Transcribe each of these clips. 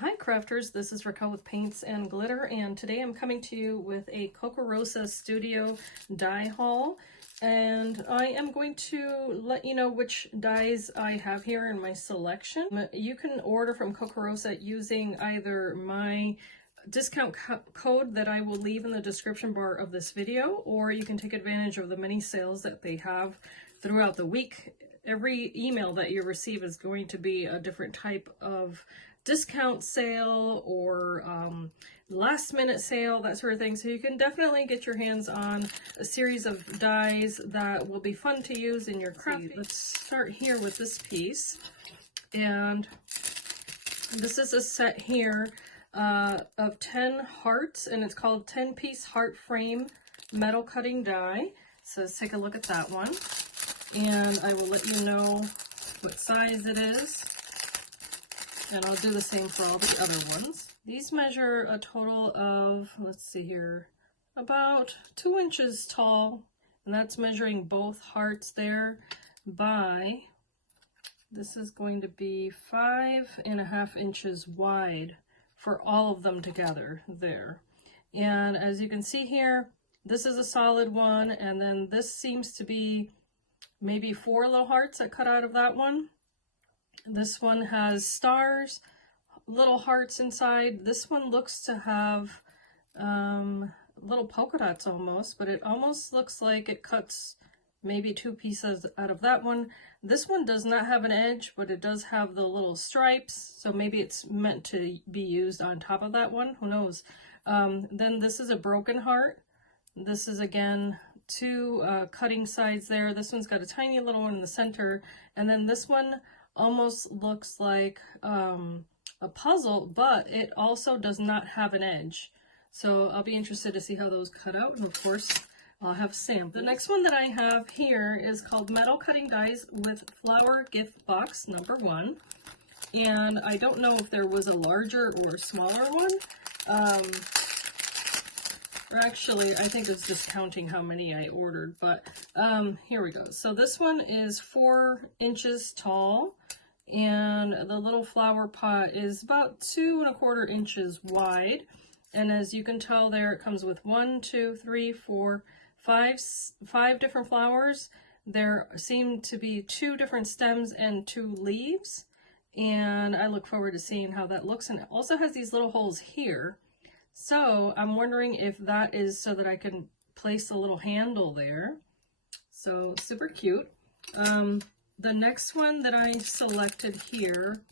Hi crafters, this is Raquel with Paints and Glitter, and today I'm coming to you with a Kokorosa Studio die haul, and I am going to let you know which dies I have here in my selection. You can order from Kokorosa using either my discount code that I will leave in the description bar of this video, or you can take advantage of the many sales that they have throughout the week. Every email that you receive is going to be a different type of discount sale or last minute sale, that sort of thing. So you can definitely get your hands on a series of dies that will be fun to use in your craft. Let's start here with this piece. And this is a set here of 10 hearts, and it's called 10-piece heart frame metal cutting die. So let's take a look at that one. And I will let you know what size it is. And I'll do the same for all the other ones. These measure a total of, let's see here, about 2 inches tall. And that's measuring both hearts there by, this is going to be 5.5 inches wide for all of them together there. And as you can see here, this is a solid one. And then this seems to be maybe 4 little hearts that cut out of that one. This one has stars, little hearts inside. This one looks to have little polka dots almost, but it almost looks like it cuts maybe 2 pieces out of that one. This one does not have an edge, but it does have the little stripes, so maybe it's meant to be used on top of that one. Who knows? Then this is a broken heart. This is again 2 cutting sides there. This one's got a tiny little one in the center, and then this one almost looks like a puzzle, but it also does not have an edge. So I'll be interested to see how those cut out, and of course I'll have samples. The next one that I have here is called Metal Cutting Dies with Flower Gift Box number 1. And I don't know if there was a larger or smaller one. Actually, I think it's just counting how many I ordered, but here we go. So this one is 4 inches tall, and the little flower pot is about 2¼ inches wide. And as you can tell there, it comes with 1, 2, 3, 4, 5 different flowers. There seem to be 2 different stems and 2 leaves, and I look forward to seeing how that looks. And it also has these little holes here. So I'm wondering if that is so that I can place a little handle there. So super cute. The next one that I selected here,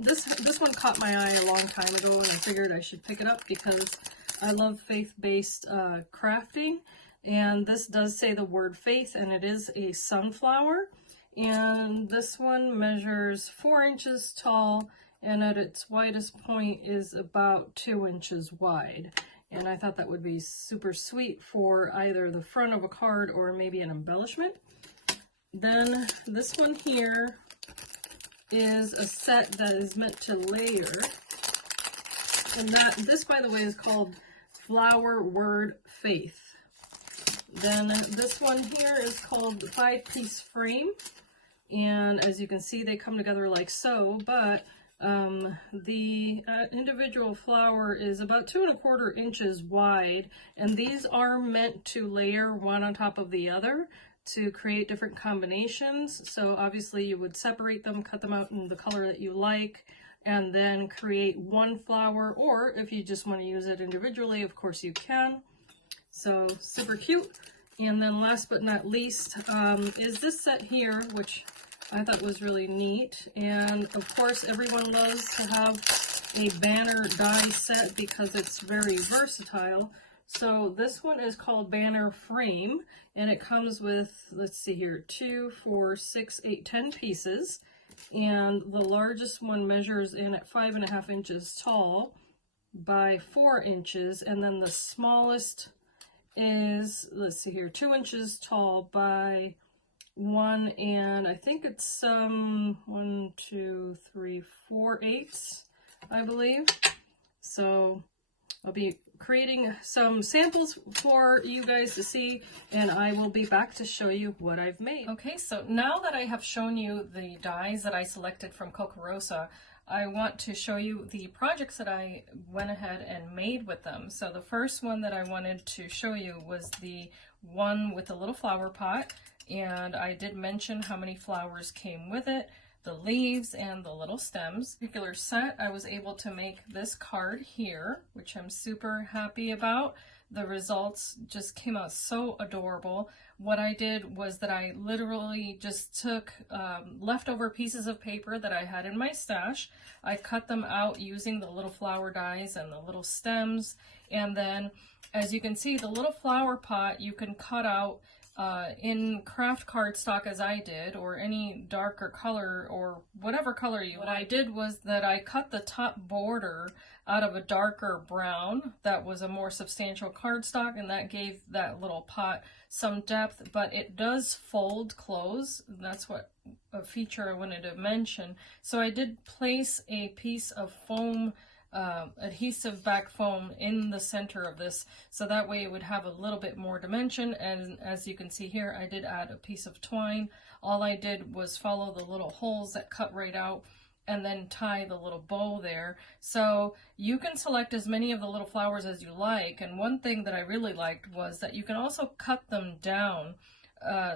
this one caught my eye a long time ago, and I figured I should pick it up because I love faith-based crafting. And this does say the word faith, and it is a sunflower. And this one measures 4 inches tall, and at its widest point is about 2 inches wide. And I thought that would be super sweet for either the front of a card or maybe an embellishment. Then this one here is a set that is meant to layer. And this, by the way, is called Flower Word Faith. Then this one here is called the 5-piece frame. And as you can see, they come together like so, but the individual flower is about 2¼ inches wide, and these are meant to layer one on top of the other to create different combinations. So obviously you would separate them, cut them out in the color that you like, and then create one flower, or if you just want to use it individually, of course you can. So super cute. And then last but not least is this set here, which I thought was really neat. And of course everyone loves to have a banner die set because it's very versatile. So this one is called Banner Frame, and it comes with, let's see here, 2, 4, 6, 8, 10 pieces. And the largest one measures in at 5.5 inches tall by 4 inches. And then the smallest is, let's see here, 2 inches tall by 1, and I think it's 1, 2, 3, 4/8, I believe. So I'll be creating some samples for you guys to see, and I will be back to show you what I've made. Okay, so now that I have shown you the dies that I selected from Kokorosa, I want to show you the projects that I went ahead and made with them. So the first one that I wanted to show you was the one with the little flower pot, and I did mention how many flowers came with it, the leaves and the little stems. Particular set, I was able to make this card here, which I'm super happy about. The results just came out so adorable. What I did was that I literally just took leftover pieces of paper that I had in my stash. I cut them out using the little flower dies and the little stems. And then, as you can see, the little flower pot you can cut out in craft cardstock as I did, or any darker color or whatever color you. What I did was that I cut the top border out of a darker brown that was a more substantial cardstock, and that gave that little pot some depth, but it does fold close. That's what a feature I wanted to mention. So I did place a piece of foam, adhesive back foam in the center of this, so that way it would have a little bit more dimension. And as you can see here, I did add a piece of twine. All I did was follow the little holes that cut right out and then tie the little bow there. So you can select as many of the little flowers as you like, and one thing that I really liked was that you can also cut them down,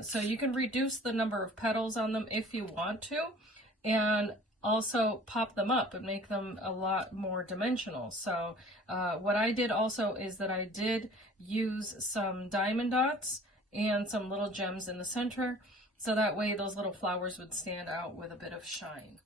so you can reduce the number of petals on them if you want to, and also pop them up and make them a lot more dimensional. So what I did also is that I did use some diamond dots and some little gems in the center, so that way those little flowers would stand out with a bit of shine.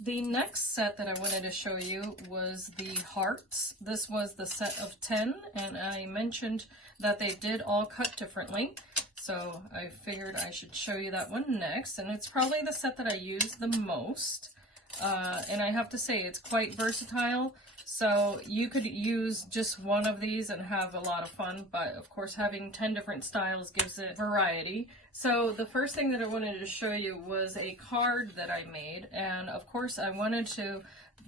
The next set that I wanted to show you was the hearts. This was the set of 10, and I mentioned that they did all cut differently. So I figured I should show you that one next, and it's probably the set that I use the most. And I have to say, it's quite versatile. So you could use just one of these and have a lot of fun, but of course having 10 different styles gives it variety. So the first thing that I wanted to show you was a card that I made, and of course I wanted to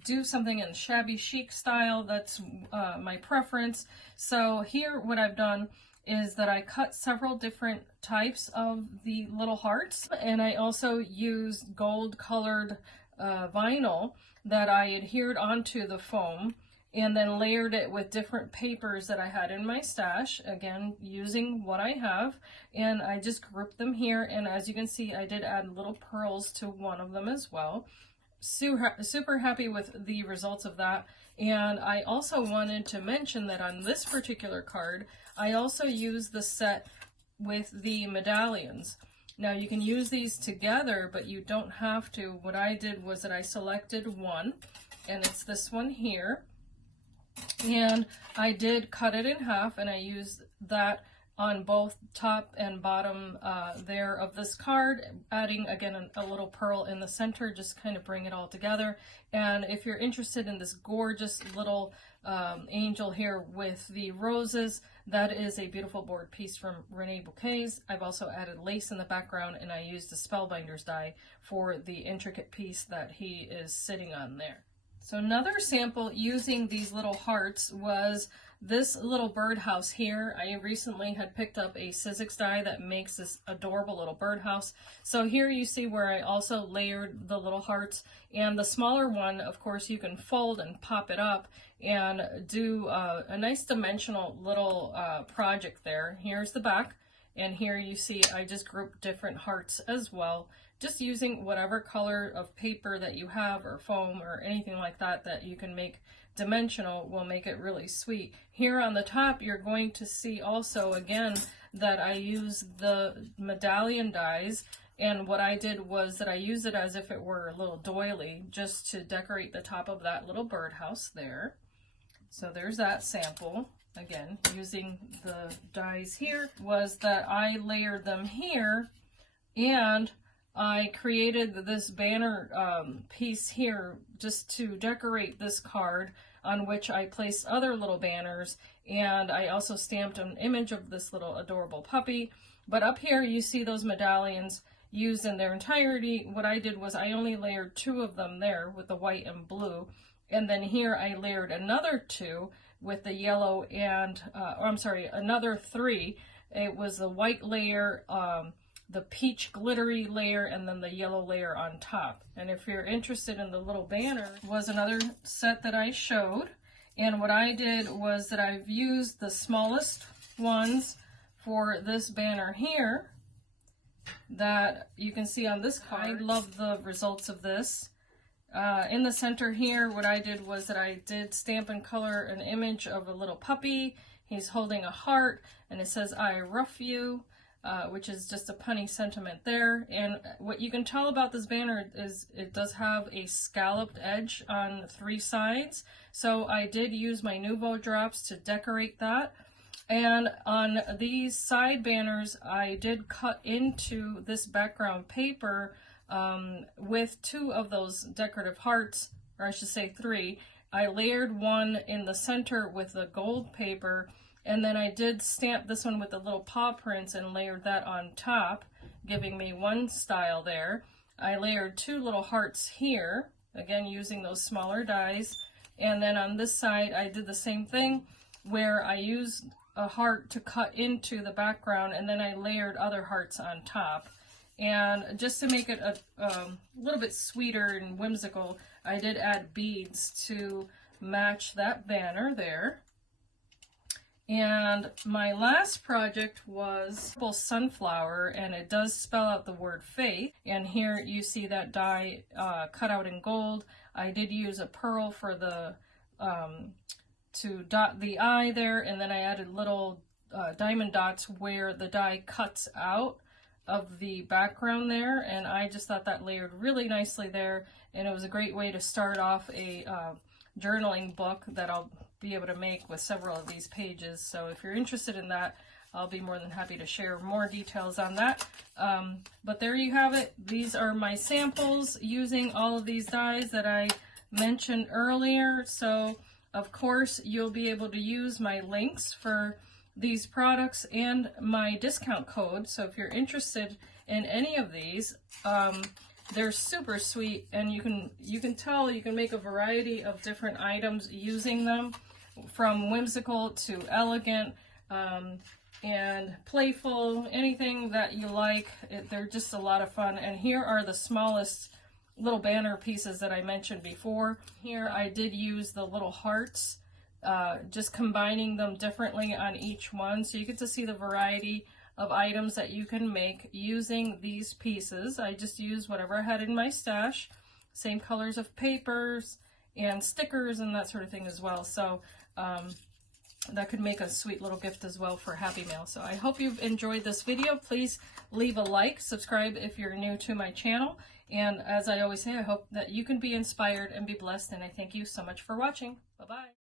do something in shabby chic style. That's my preference. So here what I've done is that I cut several different types of the little hearts, and I also used gold colored vinyl that I adhered onto the foam and then layered it with different papers that I had in my stash, again using what I have, and I just grouped them here. And as you can see, I did add little pearls to one of them as well. Super happy with the results of that. And I also wanted to mention that on this particular card I also used the set with the medallions. Now you can use these together, but you don't have to. What I did was that I selected one, and it's this one here, and I did cut it in half, and I used that on both top and bottom there of this card, adding again a little pearl in the center, just kind of bring it all together. And if you're interested in this gorgeous little angel here with the roses, that is a beautiful board piece from Renee Bouquets. I've also added lace in the background, and I used the Spellbinders die for the intricate piece that he is sitting on there. So another sample using these little hearts was this little birdhouse here. I recently had picked up a Sizzix die that makes this adorable little birdhouse. So here you see where I also layered the little hearts, and the smaller one, of course, you can fold and pop it up and do a nice dimensional little project there. Here's the back, and here you see I just grouped different hearts as well, just using whatever color of paper that you have, or foam, or anything like that that you can make dimensional will make it really sweet. Here on the top you're going to see also again that I use the medallion dies, and what I did was that I used it as if it were a little doily, just to decorate the top of that little birdhouse there. So there's that sample. Again, using the dies here, was that I layered them here, and I created this banner piece here just to decorate this card, on which I placed other little banners, and I also stamped an image of this little adorable puppy. But up here you see those medallions used in their entirety. What I did was I only layered 2 of them there with the white and blue, and then here I layered another 2 with the yellow and, another 3. It was the white layer, the peach glittery layer and then the yellow layer on top. And if you're interested in the little banner, was another set that I showed. And what I did was that I've used the smallest ones for this banner here that you can see on this card. I love the results of this. In the center here, what I did was that I did stamp and color an image of a little puppy. He's holding a heart, and it says, "I rough you," which is just a punny sentiment there. And what you can tell about this banner is it does have a scalloped edge on 3 sides. So I did use my Nouveau drops to decorate that. And on these side banners, I did cut into this background paper with 2 of those decorative hearts, or I should say 3. I layered one in the center with the gold paper, and then I did stamp this one with the little paw prints and layered that on top, giving me one style there. I layered 2 little hearts here, again using those smaller dies, and then on this side I did the same thing where I used a heart to cut into the background, and then I layered other hearts on top. And just to make it a little bit sweeter and whimsical, I did add beads to match that banner there. And my last project was Purple Sunflower, and it does spell out the word faith. And here you see that die cut out in gold. I did use a pearl for the to dot the eye there, and then I added little diamond dots where the die cuts out of the background there, and I just thought that layered really nicely there, and it was a great way to start off a journaling book that I'll be able to make with several of these pages. So if you're interested in that, I'll be more than happy to share more details on that. But there you have it. These are my samples using all of these dies that I mentioned earlier. So of course you'll be able to use my links for these products and my discount code. So if you're interested in any of these, they're super sweet, and you can tell you can make a variety of different items using them, from whimsical to elegant and playful, anything that you like. They're just a lot of fun. And here are the smallest little banner pieces that I mentioned before. Here I did use the little hearts, just combining them differently on each one, so you get to see the variety of items that you can make using these pieces. I just used whatever I had in my stash, same colors of papers and stickers and that sort of thing as well. So that could make a sweet little gift as well for Happy Mail. So I hope you've enjoyed this video. Please leave a like, subscribe if you're new to my channel, and as I always say, I hope that you can be inspired and be blessed, and I thank you so much for watching. Bye-bye.